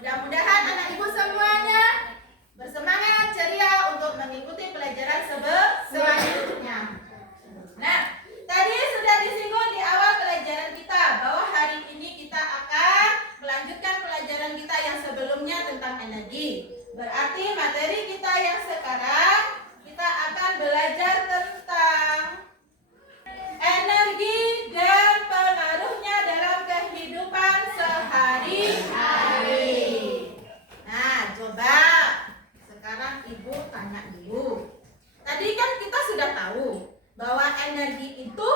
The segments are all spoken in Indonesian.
Mudah-mudahan anak ibu semuanya bersemangat ceria untuk mengikuti pelajaran selanjutnya. Nah, tadi sudah disinggung di awal pelajaran kita bahwa hari ini kita akan melanjutkan pelajaran kita yang sebelumnya tentang energi. Berarti materi kita yang sekarang kita akan belajar tentang energi dan pengaruhnya dalam kehidupan sehari-hari. Nah, coba sekarang ibu tanya dulu. Tadi kan kita sudah tahu bahwa energi itu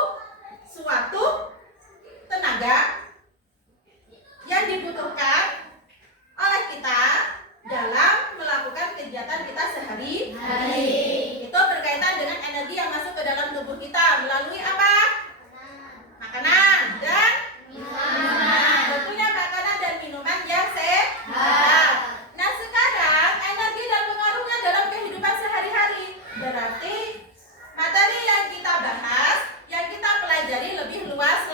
suatu tenaga yang dibutuhkan oleh kita dalam melakukan kegiatan kita sehari-hari. Itu berkaitan dengan energi yang masuk ke dalam tubuh kita melalui apa? Makanan dan minuman. Tentunya makanan dan minuman yang sehat. Nah, sekarang energi dan pengaruhnya dalam kehidupan sehari-hari. Berarti materi yang kita bahas, yang kita pelajari lebih luas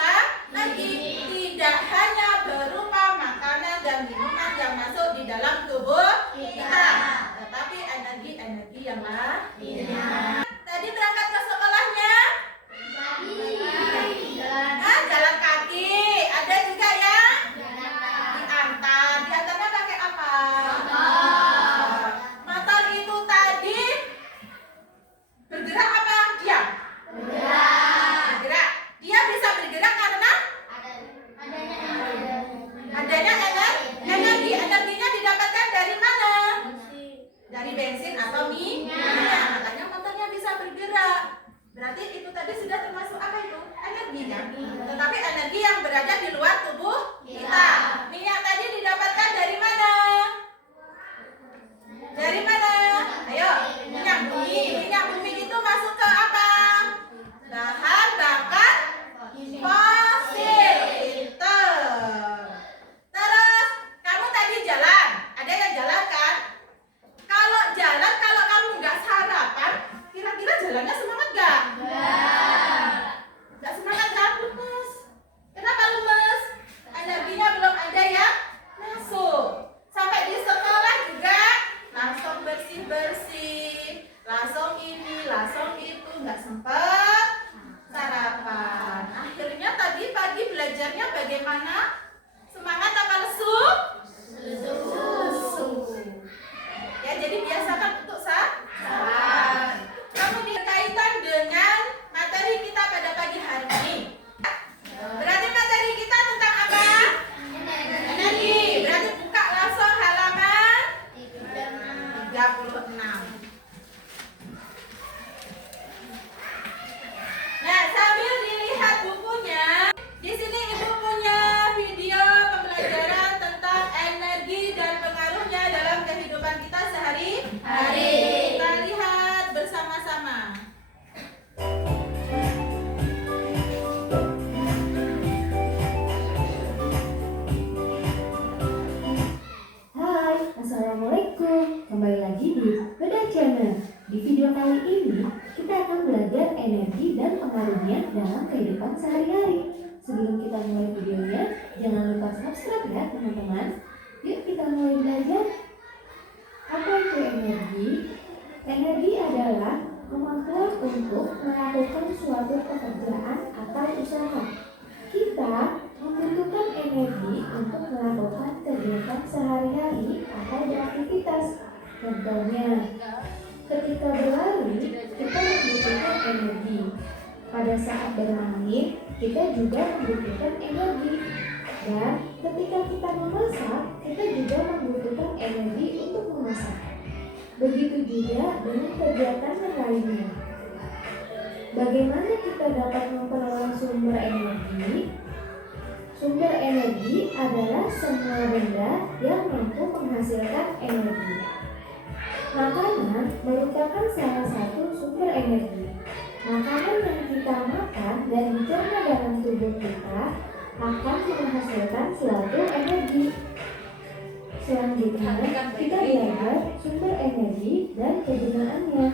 lagi. Tidak hanya berupa makanan dan minuman yang masuk di dalam tubuh kita, tetapi energi-energi yang lainnya. Tadi berangkat ke sekolahnya? Jalan kaki. Ada juga yang diantar. Diantarnya pakai apa? Motor itu tadi bergerak apa? Diam? Bergerak. Dia bisa bergerak karena adanya energi. Energinya didapatkan dari mana? Dari bensin atau minyak. Makanya motornya bisa bergerak. Berarti itu tadi sudah termasuk apa itu? Energinya. Tetapi energi yang berada di luar tubuh kita. Minyak tadi didapatkan dari mana? Dari mana? Ayo, minyak bumi. Minyak bumi itu masuk ke apa? Bahan bakar fosil. Terus kamu tadi jalan. Ada yang jalan kan? Kalau jalan, kalau kamu nggak sarapan, kira-kira jalannya semangat nggak? Nggak semangat kan? Lemes. Kenapa lemes? Energinya belum ada yang masuk. Sampai di sekolah juga langsung bersih-bersih, langsung ini, langsung itu, nggak sempat sarapan. Akhirnya tadi pagi belajarnya bagaimana? Semangat apa lesu? Lesu. Ya, jadi biasakan untuk sarapan. Kamu berkaitan dengan materi kita pada pagi hari ini. Berarti materi kita tentang apa? Energi. Berarti buka langsung halaman 36. Nah, sambil dilihat bukunya, di sini ibu punya video pembelajaran tentang energi dan pengaruhnya dalam kehidupan kita sehari-hari. Kita lihat bersama-sama. Hai, Assalamualaikum. Kembali lagi di Bedah Channel. Di video kali ini, kita akan belajar energi dan pengaruhnya dalam kehidupan sehari-hari. Sebelum kita mulai videonya, jangan lupa subscribe ya teman-teman. Yuk kita mulai belajar. Apa itu energi? Energi adalah kemampuan untuk melakukan suatu pekerjaan atau usaha. Kita membutuhkan energi untuk melakukan kegiatan sehari-hari atau beraktivitas. Contohnya, ketika berlari, kita membutuhkan energi. Pada saat bermain, kita juga membutuhkan energi. Dan ketika kita memasak, kita juga membutuhkan energi untuk memasak. Begitu juga dengan kegiatan yang lainnya. Bagaimana kita dapat memperoleh sumber energi? Sumber energi adalah semua benda yang mampu menghasilkan energi. Makanan merupakan salah satu sumber energi. Makanan yang kita makan dan dicerna dalam tubuh kita akan menghasilkan suatu energi. Selanjutnya, kita belajar sumber energi dan kegunaannya.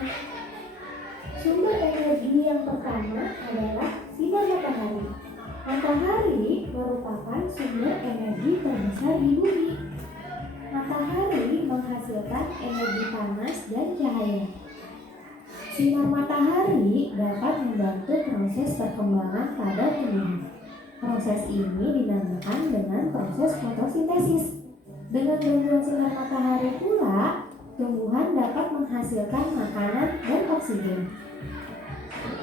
Sumber energi yang pertama adalah sinar matahari. Matahari merupakan sumber energi terbesar di bumi. dan cahaya. Sinar matahari dapat membantu proses perkembangan pada tumbuhan. Proses ini dinamakan dengan proses fotosintesis. Dengan bantuan sinar matahari pula, tumbuhan dapat menghasilkan makanan dan oksigen.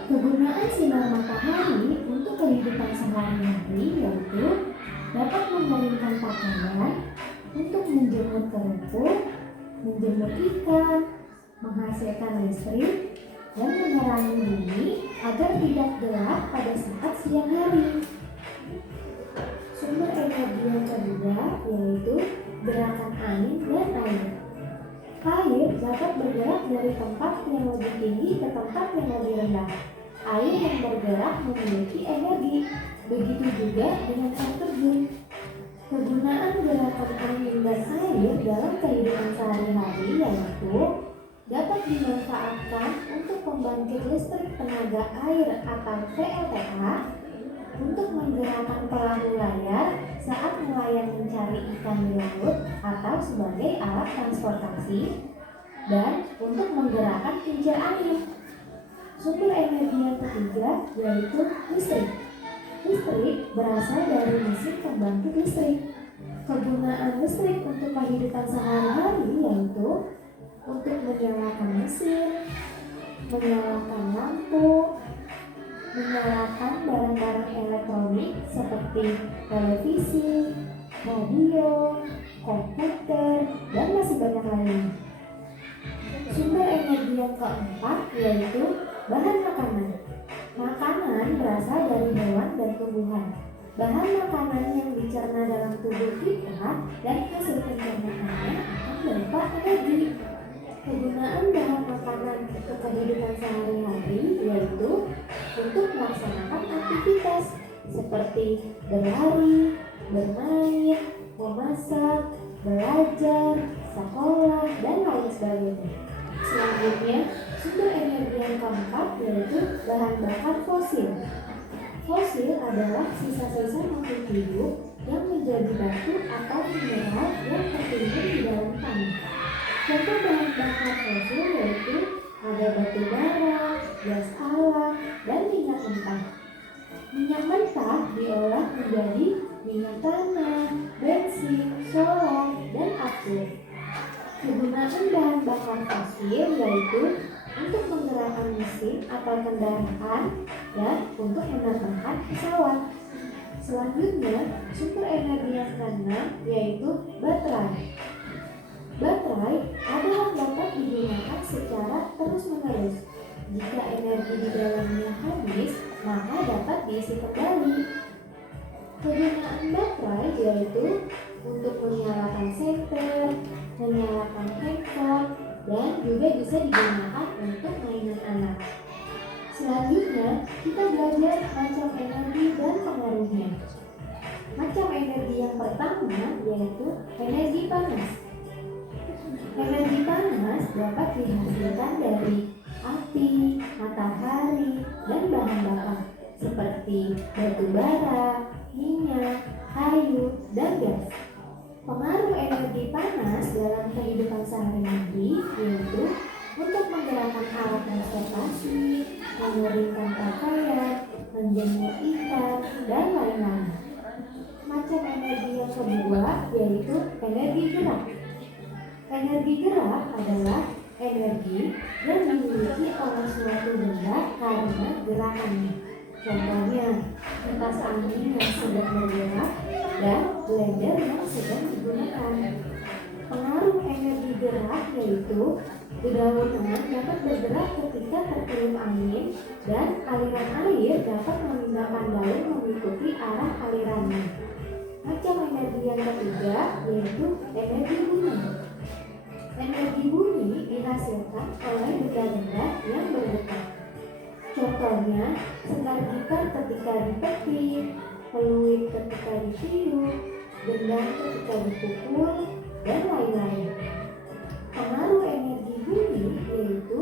Kegunaan sinar matahari untuk kehidupan sehari-hari yaitu dapat mengeringkan pakaian, untuk menjemur kerupuk, menjemur ikan, menghasilkan listrik, dan menerangi bumi agar tidak gelap pada saat siang hari. Sumber energi yang kedua yaitu gerakan angin dan air. Air dapat bergerak dari tempat yang lebih tinggi ke tempat yang lebih rendah. Air yang bergerak memiliki energi, begitu juga dengan air terjun. Kegunaan gerakan angin dan air dalam kehidupan sehari-hari yaitu dapat dimanfaatkan untuk pembangkit listrik tenaga air atau PLTA, untuk menggerakkan perahu layar saat nelayan mencari ikan di laut atau sebagai alat transportasi, dan untuk menggerakkan kincir angin. Sumber energi yang ketiga yaitu listrik. Listrik berasal dari mesin pembangkit listrik. Kegunaan listrik untuk kehidupan sehari-hari yaitu untuk menyalakan mesin, menyalakan lampu, menyalakan barang-barang elektronik seperti televisi, radio, komputer, dan masih banyak lainnya. Sumber energi yang keempat yaitu bahan makanan. Makanan berasal dari hewan dan tumbuhan. Bahan makanan yang dicerna dalam tubuh kita dan hasil pencernaannya akan berupa energi. Kegunaan bahan makanan untuk kehidupan sehari-hari yaitu untuk melaksanakan aktivitas seperti berlari, bermain, memasak, belajar, sekolah, dan lain sebagainya. Selanjutnya, sumber energi yang keempat yaitu bahan bakar fosil. Fosil adalah sisa-sisa makhluk hidup yang menjadi batu atau mineral yang tertimbun di dalam tanah. Contoh bahan bakar fosil yaitu ada batu bara, gas alam, dan minyak mentah. Minyak mentah diolah menjadi minyak tanah, bensin, solar, dan aftur. Kegunaan bahan bakar fosil yaitu untuk menggerakkan mesin atau kendaraan dan untuk menerbangkan pesawat. Selanjutnya, sumber energi yang keenam yaitu baterai. Baterai adalah dapat digunakan secara terus-menerus. Jika energi di dalamnya habis, maka dapat diisi kembali. Kegunaan baterai yaitu untuk menyalakan senter, menyalakan handphone, dan juga bisa digunakan untuk mainan anak. Selanjutnya, kita belajar macam energi dan pengaruhnya. Macam energi yang pertama yaitu energi panas. Energi panas dapat dihasilkan dari api, matahari, dan bahan bakar seperti batu bara, minyak, kayu, dan gas. Pengaruh energi panas dalam kehidupan sehari-hari yaitu untuk menggerakkan alat transportasi, mengeringkan pakaian, menjemur ikan, dan lain-lain. Macam energi yang kedua yaitu energi gerak. Energi gerak adalah energi yang dimiliki oleh suatu benda karena gerakannya. Contohnya, kipas angin yang sedang bergerak dan blender yang sedang digunakan. Pengaruh energi gerak yaitu dedaunan dapat bergerak ketika tertiup angin dan aliran air dapat memindahkan daun mengikuti arah alirannya. Macam energi yang ketiga yaitu energi bumi. Energi bumi dihasilkan oleh benda-benda yang bergerak. Contohnya, senar gitar ketika dipetik, peluit ketika ditiup, gendang ketika dipukul, dan lain-lain. Pengaruh energi bumi yaitu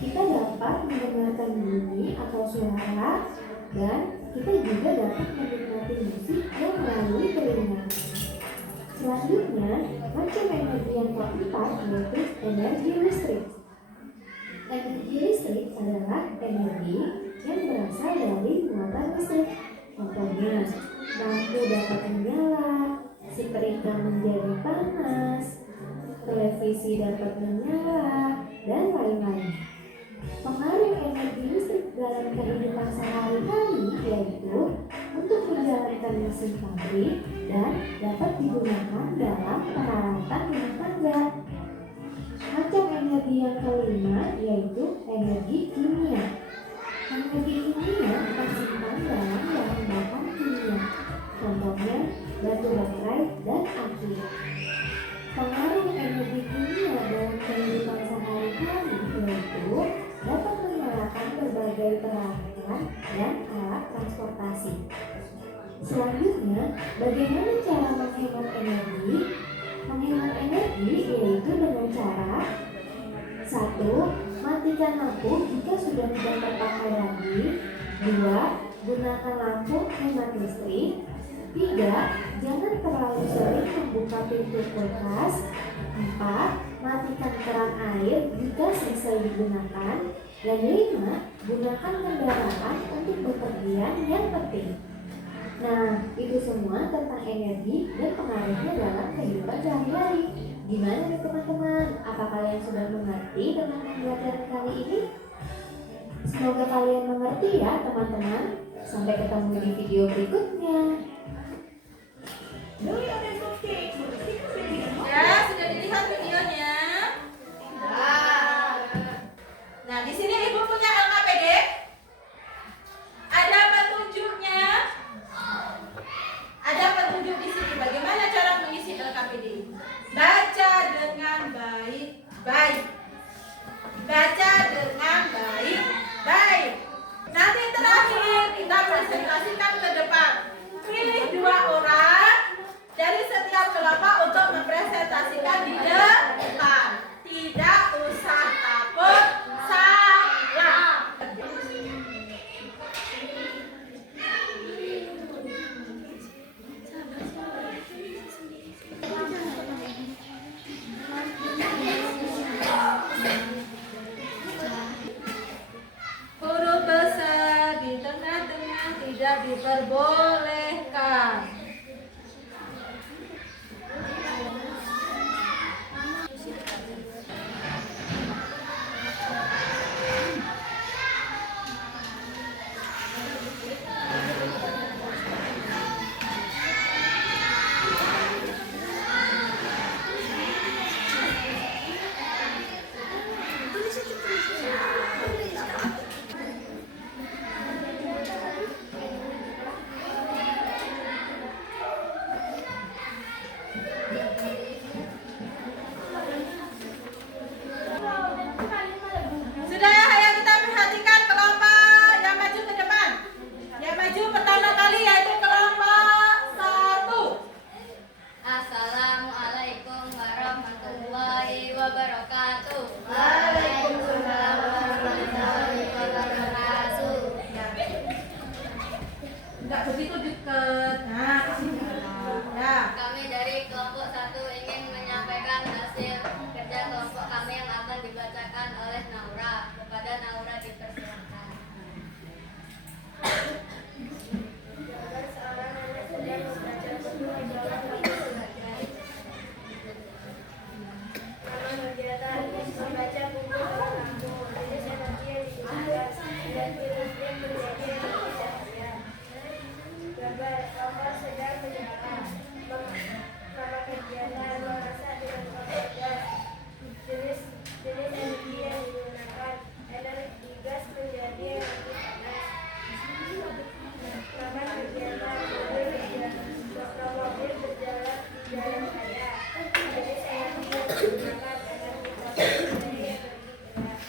kita dapat mendengarkan bunyi atau suara, dan kita juga dapat menikmati musik yang melalui telinga. Selanjutnya, macam energi yang keempat yaitu energi listrik. adalah energi yang berasal dari muatan listrik. Contohnya, lampu dapat menyala, setrika menjadi panas, televisi dapat menyala, dan lain-lain. Pengaruh energi listrik dalam kehidupan sehari-hari yaitu untuk menjalankan mesin pabrik dan dapat digunakan dalam peralatan rumah tangga. Macam energi yang kelima yaitu energi kimia. Energi kimia tersimpan dalam bahan bakar kimia, contohnya batu baterai dan api. Pengaruh energi kimia dalam kehidupan sehari-hari yaitu dapat menyalakan berbagai peralatan dan alat transportasi. Selanjutnya, bagaimana cara menghemat energi? Menghemat energi yaitu dengan cara 1. Matikan lampu jika sudah tidak terpakai lagi. 2. Gunakan lampu hemat listrik. 3. Jangan terlalu sering membuka pintu kulkas. 4. Matikan keran air jika selesai digunakan. Dan 5. Gunakan kendaraan untuk bepergian yang penting. Nah, itu semua tentang energi dan pengaruhnya dalam kehidupan sehari-hari. Gimana nih teman-teman? Apa kalian sudah mengerti tentang pembelajaran kali ini? Semoga kalian mengerti ya teman-teman. Sampai ketemu di video berikutnya. Ya, sudah dilihat videonya. Nah, di sini Ibu punya LKPD. Ada petunjuknya. Ada petunjuk di sini bagaimana cara mengisi LKPD. Baca dengan baik-baik. Baca dengan baik-baik. Nanti terakhir kita presentasikan ke depan. Pilih 2 orang dari setiap kelompok untuk mempresentasikan di depan. Tidak usah takut salah. Huruf besar di tengah-tengah tidak diperbolehkan. Sudah ya, ayo kita perhatikan kelompok yang maju ke depan. Yang maju pertama kali yaitu kelompok 1. Assalamualaikum warahmatullahi wabarakatuh. Waalaikumsalam warahmatullahi wabarakatuh. Enggak begitu dekat. Nah, kesini. Ya. Kami dari kelompok 1 ingin menyampaikan hasil kerja kelompok kami yang akan dibacakan oleh Naura. Kepada Naura dipersilakan. Seorang anak sedang membaca buku majalah belajar. Nama kegiatan membaca buku dengan lampu. Jenis energi yang digunakan dan listrik menjadi energi cahaya. Gambar kompor sedang menyala. Nama kegiatan memasak dengan kompor gas. Jenis energi yang digunakan energi gas menjadi energi panas. Nama kegiatan mobil berjalan di jalan raya. Jenis energi yang digunakan energi panas menjadi energi gerak.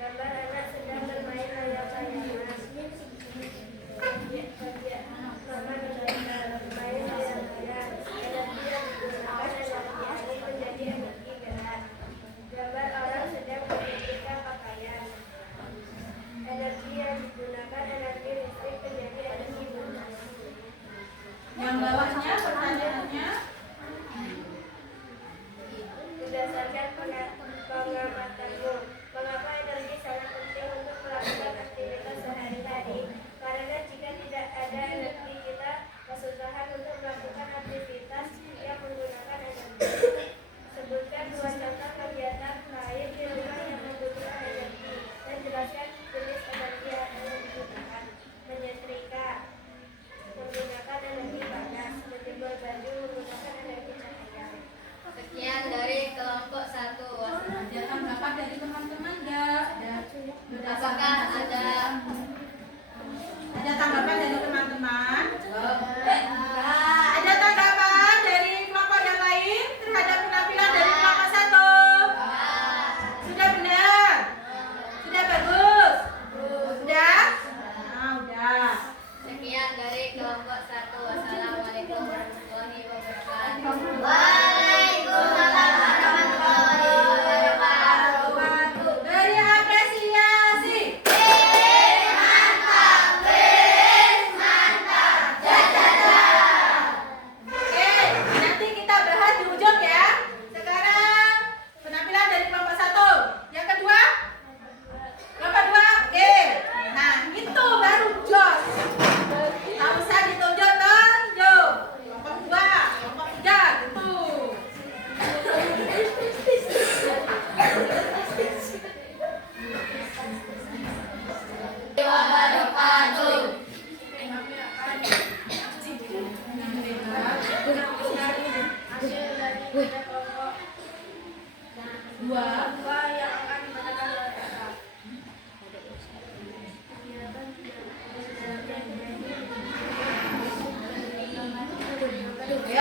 Gambar anak sedang bermain layang-layangan. Nama negara bermain layang-layang. Energi yang digunakan energi angin menjadi energi gerak. Gambar orang sedang menyetrika pakaian. Energi yang digunakan energi listrik menjadi energi panas. Yang bawahnya pertanyaannya.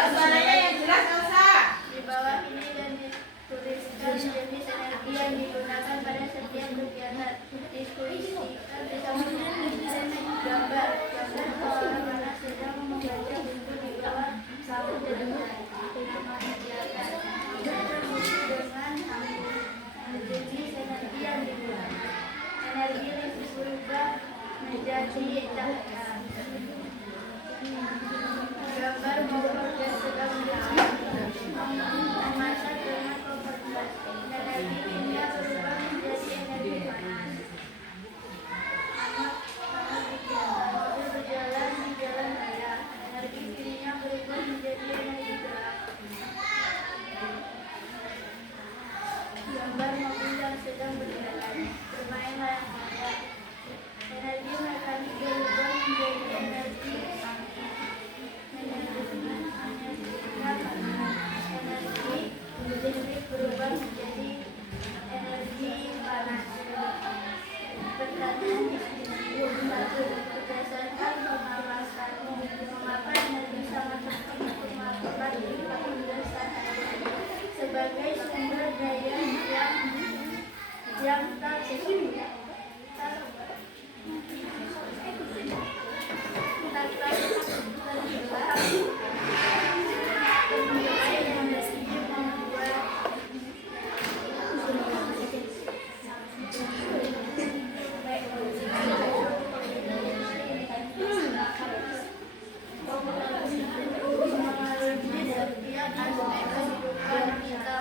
suaranya yang jelas Elsa. Di bawah ini dan dituliskan jenis energi yang digunakan pada setiap kegiatan diskusikan bersama gambar seorang anak sedang membaca buku di bawah sapu jendela. Nama kegiatan dengan jenis energi yang digunakan. Energi listrik berubah menjadi cahaya. Gambar motor dan sedang memasak dengan kompor gas. Energi kimia berubah menjadi energi panas. Anak mobil berjalan di jalan raya. Energi kimia berubah menjadi energi gerak. Gambar mobil yang sedang berjalan bermain layang-layang. Energi mekanik berubah menjadi energi energi listrik berubah menjadi energi panas. Pertanyaan satu, berdasarkan memapan energi sangat penting untuk melakukan pembiasaan sebagai sumber daya yang tak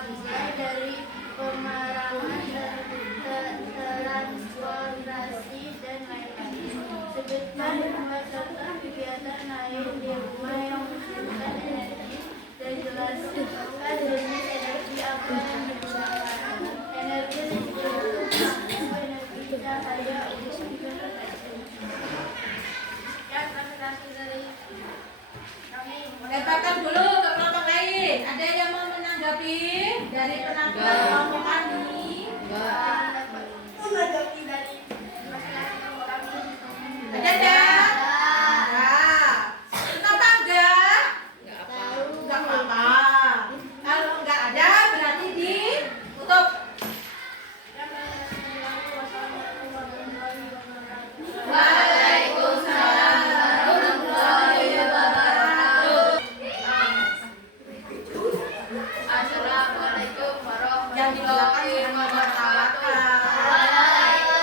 mulai dari pemarangan, transportasi dan lain-lain. Sebutkan dua contoh kegiatan lain di rumah yang menghasilkan energi dan jelaskan jenis energi apa yang digunakan. Energi listrik, energi cahaya, ya, presentasi dari kami. Lemparkan dulu ke kelompok lain. Ada yang mau menanggapi dari penampilan kelompok kami? Menanggapi dari masing-masing kami. Ada enggak? Enggak. Kenapa enggak? Enggak apa-apa. Kalau enggak ada berarti ditutup. Waalaikumsalam warahmatullahi wabarakatuh. Assalamualaikum Yang di belakang warahmatullahi jangan wabarakatuh. membatalkan.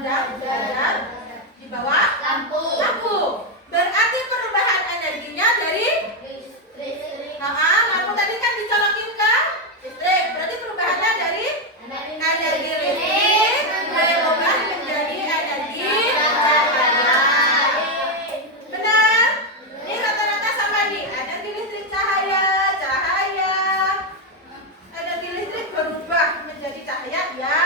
derajat di bawah lampu. Berarti perubahan energinya dari lampu tadi kan dicolokin ke listrik. Berarti perubahannya dari energi listrik berubah menjadi energi cahaya. Benar? Ini rata-rata sama nih. Energi listrik cahaya. Energi listrik berubah menjadi cahaya ya.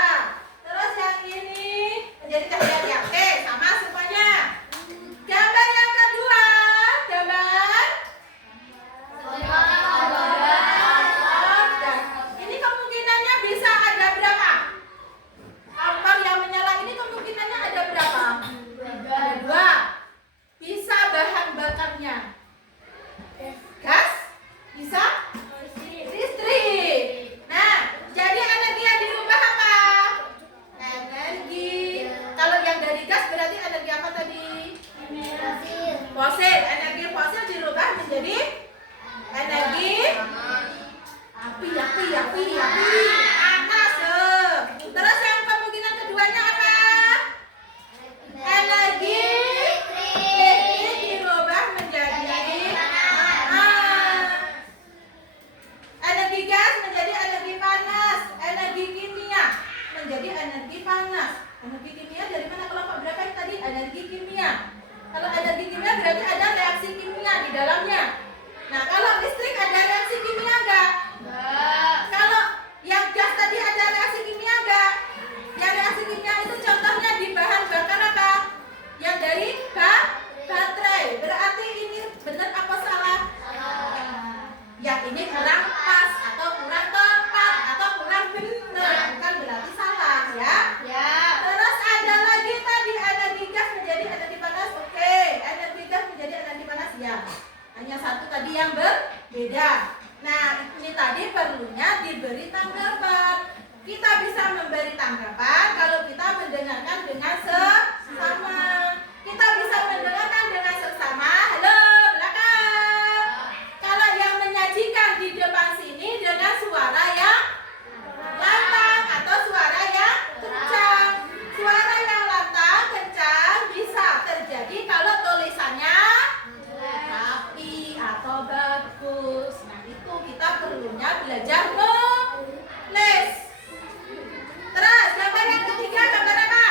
Terus yang ini menjadi cahaya ya. Oke, sama semuanya. Gambar yang kedua, gambar dan ini kemungkinannya bisa ada berapa? Ampar yang menyala ini kemungkinannya ada berapa? Ada 2. Bisa bahan bakarnya gas, bisa listrik. Nah, jadi energi yang dirubah apa? Energi. Kalau yang dari gas berarti energi apa tadi? Fosil. Energi fosil dirubah menjadi energi api. Panas. Terus yang kemungkinan keduanya apa? Energi listrik dirubah menjadi energi gas menjadi energi panas. Energi kimia menjadi energi panas. Energi kimia dari mana kelompok berapa yang tadi? Energi kimia. Kalau energi kimia berarti ada reaksi kimia di dalamnya. Nah, kalau listrik ada reaksi kimia enggak? Kalau yang gas tadi ada reaksi kimia enggak? Yang reaksi kimia itu contohnya di bahan bakar apa? Yang dari baterai. Berarti ini benar apa salah? Yang ini kurang pas atau kurang tepat atau kurang benar. Bukan berarti salah ya. Terus ada lagi tadi energi gas menjadi energi panas. Oke, energi gas menjadi energi panas ya. Hanya satu tadi yang berbeda. Nah, ini tadi perlunya diberi tanggapan. Kita bisa memberi tanggapan kalau kita mendengarkan dengan sesama. Kita bisa mendengarkan dengan sesama. Halo, belakang. Kalau yang menyajikan di depan sini dengan suara yang lantang atau suara yang kencang. Suara yang lantang, kencang bisa terjadi kalau tulisannya rapi atau bagus. Nah, itu kita perlunya belajar menulis. Terus gambar yang ketiga gambar apa?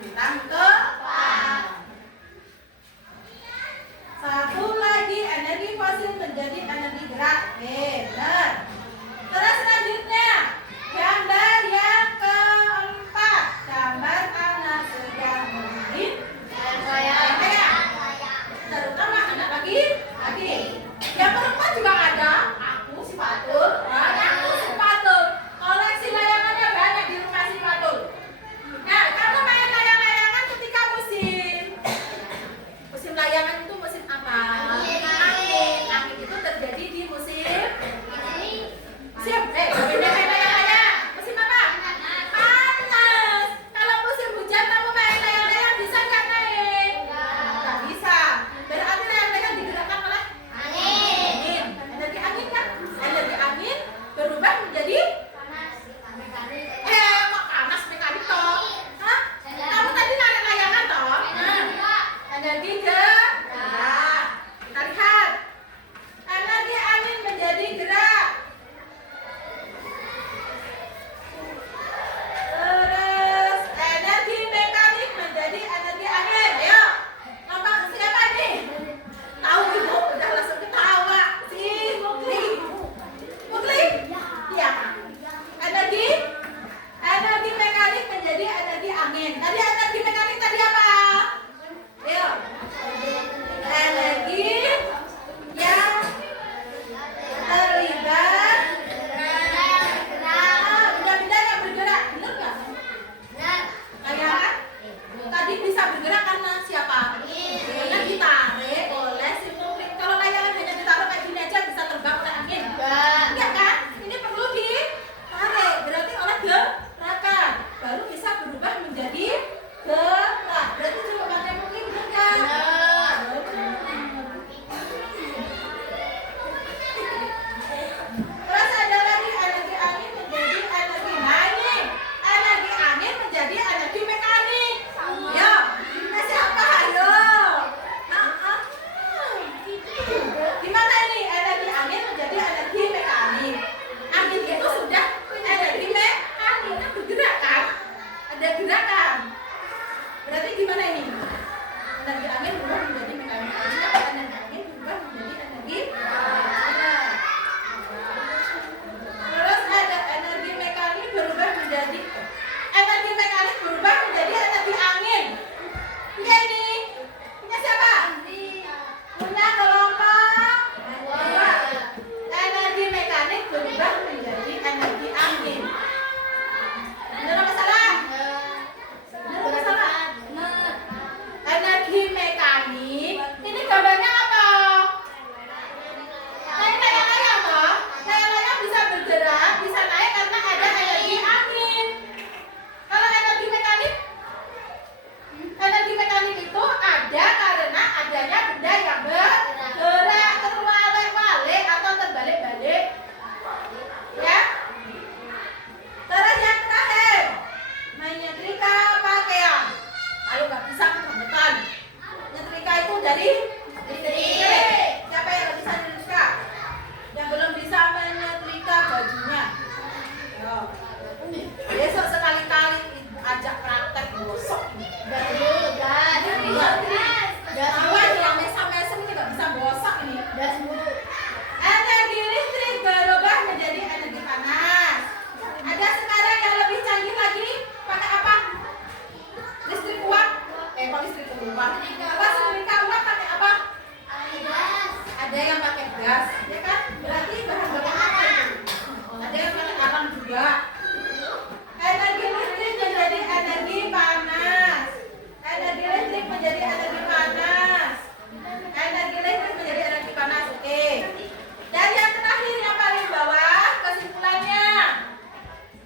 kurang tepat. Satu lagi, energi fosil menjadi energi gerak. Benar. Terus selanjutnya, gambar yang keempat. Gambar anak sedang bermain layang-layang. Terutama anak laki-laki. Yang perempuan juga ada. Aku si Fatul. Aku si Fatul. Koleksi layangannya banyak di rumah si Fatul. Nah, kamu main layang-layangan ketika musim layangan itu musim apa? Angin. Angin itu terjadi di musim layang-layang. Musim apa? Panas. Kalau musim hujan kamu main layang-layang bisa nggak naik? Nggak bisa. Berarti layang-layang digerakkan oleh angin. Energi angin kan? Energi angin berubah menjadi kok panas mekanik toh? Hah? Kamu tadi narik layangan toh? Energi gerak. Kita lihat. Energi angin menjadi gerak. Terus energi mekanik menjadi energi angin. Ayo. Nomor siapa nih? Tahu ibu? Udah langsung ketawa. Si Mukli. Mukli? Iya. Energi mekanik menjadi energi angin. Tadi energi mekanik tadi apa? Ayo. Energi yang terlibat benda-benda yang bergerak. Benar nggak? Layangan tadi bisa bergerak karena siapa? Karena ditarik oleh si Mukli. Kalau layangan hanya ditaruh kayak gini aja bisa terbang oleh angin. Enggak kan? Ini perlu ditarik. Berarti oleh gerakan baru bisa berubah menjadi gerak. Berarti jawabannya Mukli benar nggak? Terus ada lagi energi angin menjadi energi angin. Energi angin menjadi energi mekanik. Yo, nah siapa? Ayo. Gimana ini energi angin menjadi energi mekanik? Angin itu sudah energi mekanik, kan bergerak kan? Ada gerakan. Berarti gimana ini? Energi angin berubah menjadi mekanik. Artinya energi angin berubah menjadi energi mekanik. Terus ada energi mekanik berubah menjadi energi angin. Punya ini? Punya siapa? Punya kelompok dua. Energi mekanik berubah menjadi energi angin. Benar apa salah? Benar apa salah? Energi mekanik. Ini gambarnya apa? Layang-layang toh? Layang-layang bisa bergerak, bisa naik karena ada energi angin. Kalau energi mekanik itu ada karena adanya benda yang bergerak, terwalek-walik atau terbalik-balik. Ya. Terus yang terakhir, menyetrika pakaian. Ayo nggak bisa kebangetan. Nyetrika itu dari listrik. Siapa yang nggak bisa nyetrika? Yang belum bisa menyetrika bajunya. Yo. Besok sekali-kali ibu ajak praktek gosok. Awan yang mesam-mesam ini nggak bisa gosok ini. Energi listrik berubah menjadi energi panas. Ada sekarang yang lebih canggih lagi, pakai apa? Listrik uap. Kok listrik uap? Apa setrika uap pakai apa? Ada yang pakai gas, ya kan? Berarti bahan bakar apa itu? Ada yang pakai alam juga. Energi listrik menjadi energi panas. Energi listrik menjadi energi panas. Energi listrik menjadi energi panas. Oke. Dan yang terakhir yang paling bawah, kesimpulannya.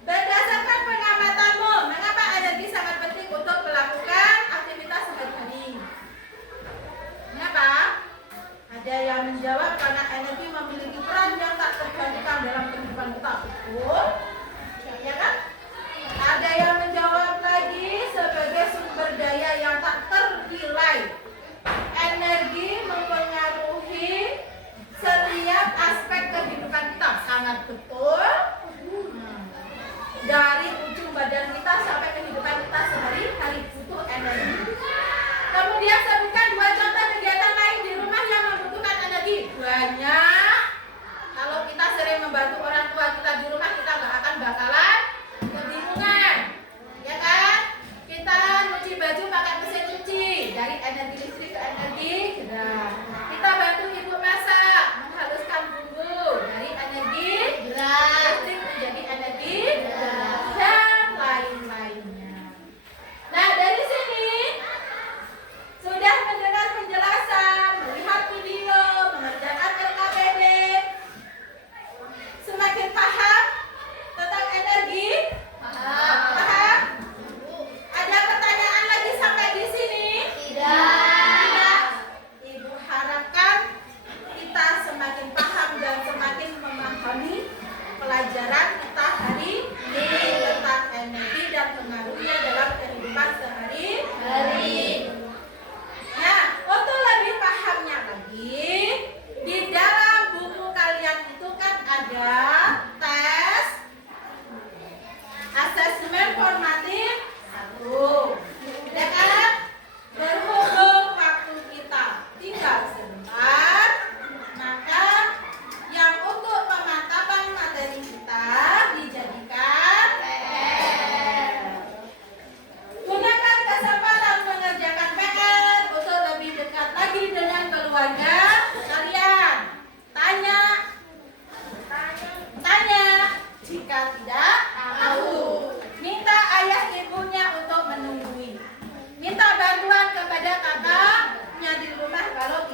Berdasarkan pengamatanmu, mengapa energi sangat penting untuk melakukan aktivitas sehari-hari? Mengapa? Ada yang menjawab karena energi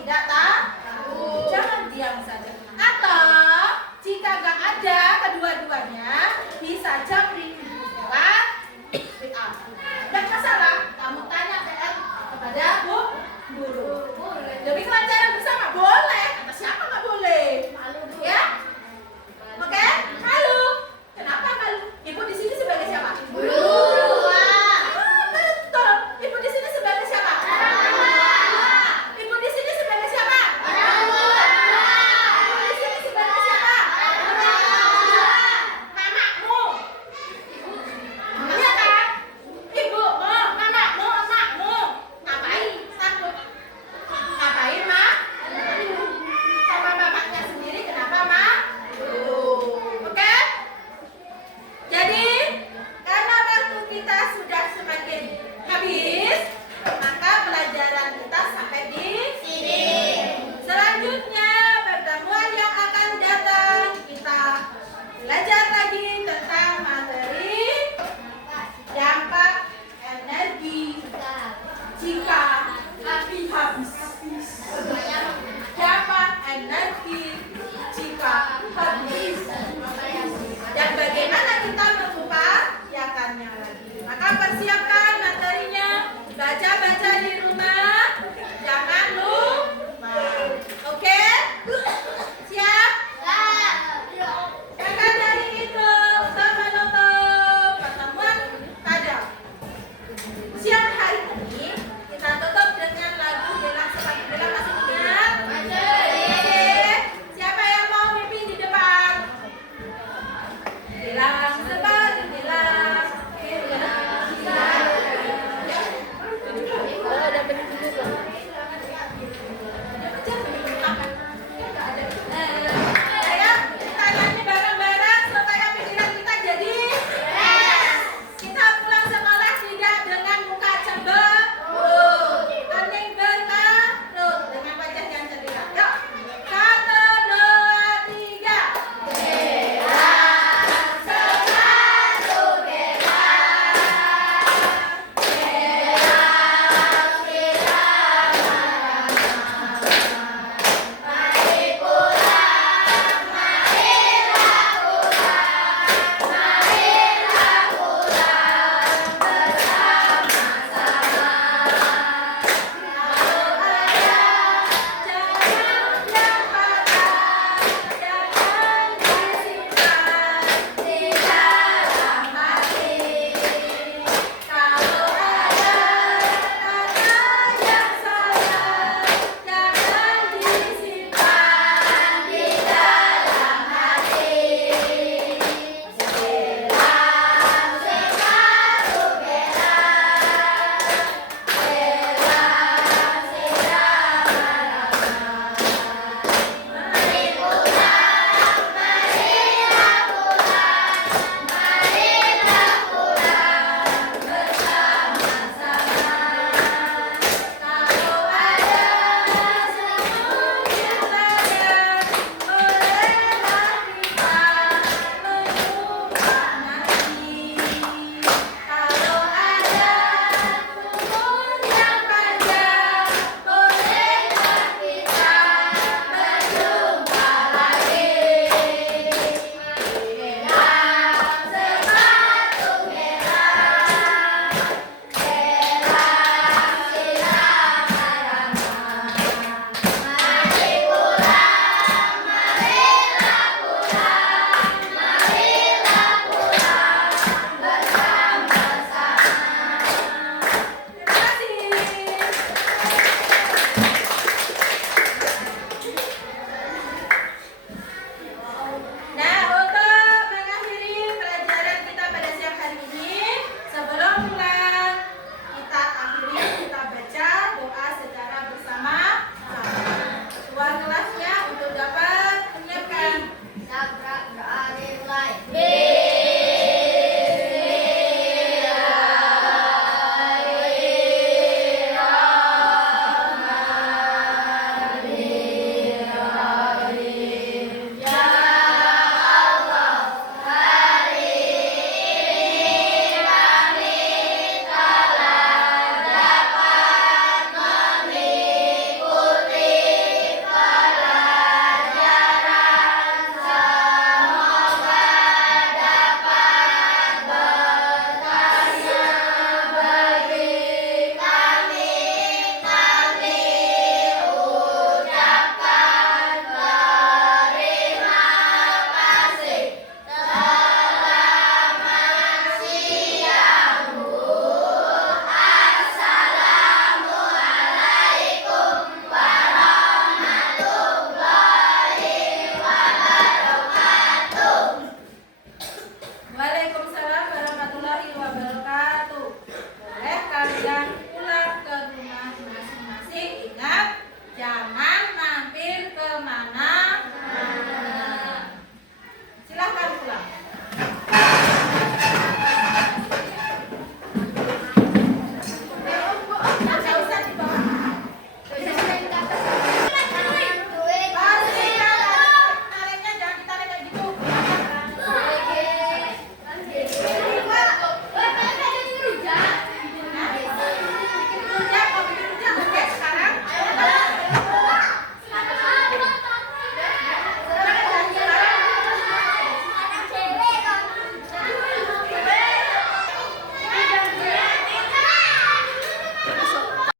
tidak tahu. Jangan diam saja. Atau jika nggak ada kedua-duanya, bisa aja beri lewat WA. Nggak masalah, kamu tanya PR kepada Bu Guru. Demi kelancaran bersama boleh. Kata siapa nggak boleh? Ya? Oke? Malu. Kenapa malu? Ibu di sini sebagai siapa? Guru. Betul. Ibu di sini sebagai siapa? Ibu di sini sebagai siapa? Ibu di sini sebagai siapa? Mamamu. Iya kan? Ibumu, mamamu, emakmu. Ngapain? Takut. Ngapain, Ma? Sama bapaknya sendiri kenapa, Ma? Oke? Jadi, karena waktu kita sudah semakin habis, maka pelajaran kita sampai di sini. Selanjutnya, pertemuan yang akan datang, kita belajar lagi tentang materi dampak energi jika